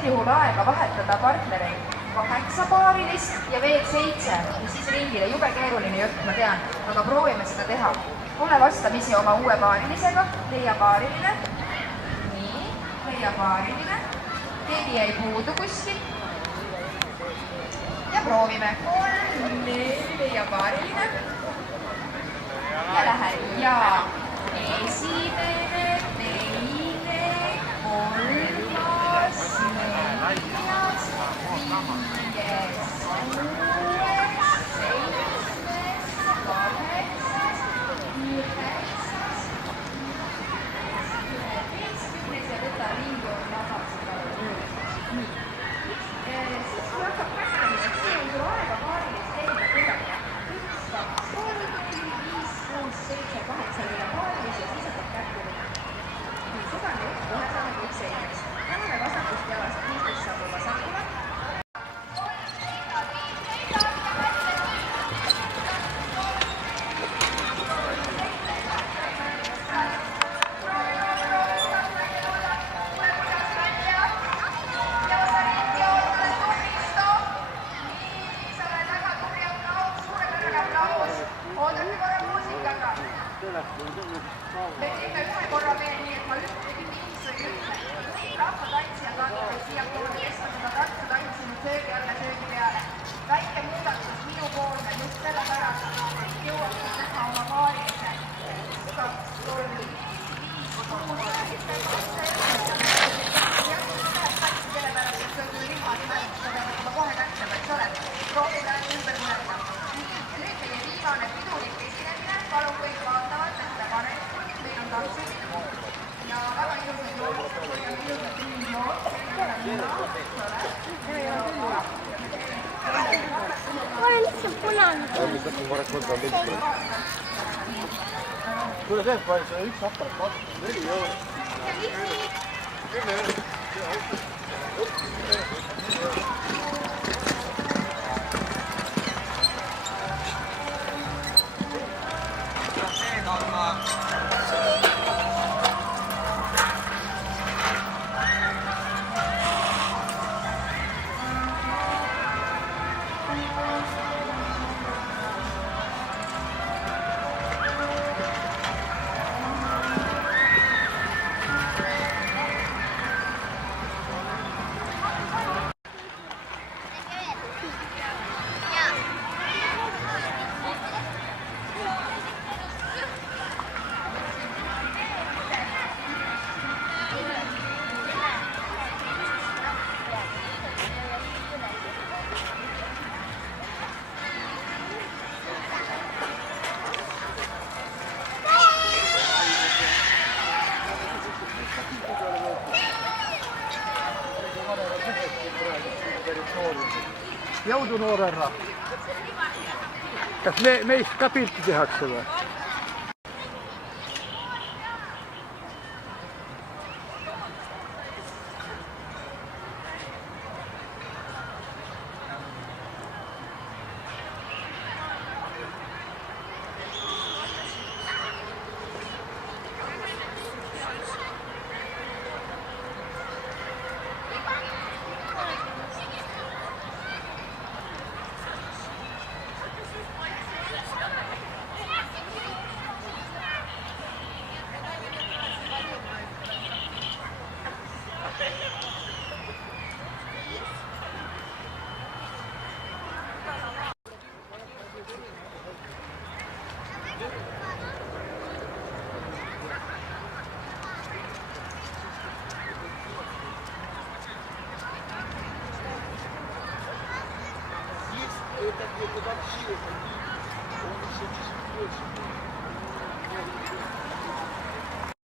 üldjuhul aega vahetada partnereid 8 paarilist ja veel 7 ja siis ringile. Jube keeruline jutt, ma tean, aga proovime seda teha. Ole vastamisi oma uue paarilisega, leia paariline. Nii, leia paariline. Keegi jäi puudu kuskil. Ja proovime. 3, 4, leia paariline. Ja lähe. Ja esimene, teine, kolmas, neljas, viies, 6, 7, 8, 9, 11 ja võta ringi on tagasi. Siis kui hakkab käskamine, siis on sul aega paarilist teine kuidagi. 1, 2, 3, 4, 5, 6, 7, 8 üle paarilis ja siis hakkab kätkumine. Seda on juht, kohe saame kõik selgeks. Täname vasakust jalast 15 sammu vasakule. Me teeme ühe korra veel nii, et ma ühtegi miks või ütle. Rahvatantsijad langevad siia poole, kes on seda Tartu tantsi nüüd söögi alla söögi peale. Väike muudatus minupoolne, just sellepärast, et jõuaks teha oma paarilise. 1, 2, 3, 4, 5, 6, 7, 8, 9. Ja kui ma läheb tantsi sellepärast, et see on küll ilma nimelt, seda peab juba kohe kättama, eks ole. Proovime ainult ümber mõelda. Ja nüüd meie viimane pidulik esinemine. Palun kõik vaatavad, et seda paneb. Meil on tantsid ja väga ilusad jood, kui on ilusad inimjood, olen lihtsalt punane. Kuule see, palju see üks apparat vaadatud, 4 euro. 10 euro. Jõudu noorena. Kas meist ka pilti tehakse või? Это где-то вообще, он все чуть больше.